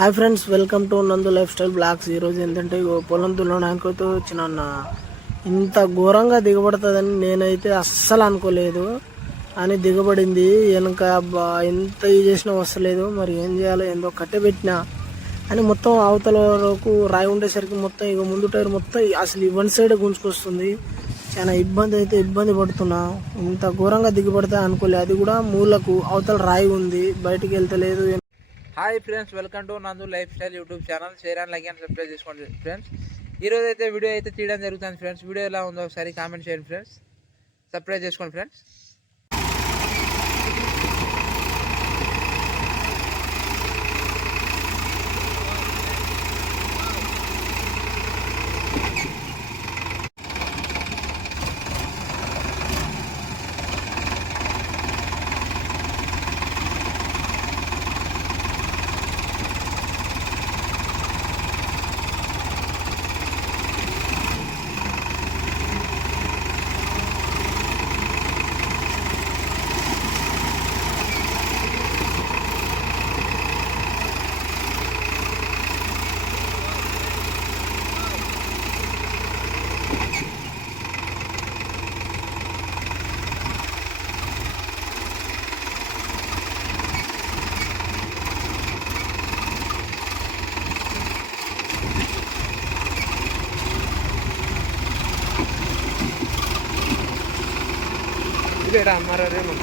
Hi friends, welcome to నందు life style blogs. ఈరోజు ఏంటంటే పొలం దున్నడానికైతే వచ్చిన అన్న. ఇంత ఘోరంగా దిగబడుతుందని నేనైతే అస్సలు అనుకోలేదు. అని దిగబడింది. వెనక ఎంత ఇది చేసినా వస్తలేదు. మరి ఏం చేయాలో ఏందో కట్టెబెట్టినా అని మొత్తం అవతల వరకు రాయి ఉండేసరికి మొత్తం ఇక ముందు టైర్ మొత్తం అసలు వన్ సైడ్ గుంజుకొస్తుంది. చాలా ఇబ్బంది పడుతున్నా. ఇంత ఘోరంగా దిగబడతా అనుకోలేదు. అది కూడా మూలకు అవతల రాయి ఉంది, బయటికి వెళ్తలేదు. హాయ్ ఫ్రెండ్స్, వెల్కమ్ టు నందు life style YouTube channel. Share and like and subscribe చేసుకోండి ఫ్రెండ్స్. ఈరోజు అయితే వీడియో అయితే తీయడం జరుగుతుంది ఫ్రెండ్స్. వీడియో ఎలా ఉందో ఒకసారి కామెంట్ చేయండి ఫ్రెండ్స్. సబ్స్క్రైబ్ చేసుకోండి ఫ్రెండ్స్. ఇదేడా అమ్మారా రేమో.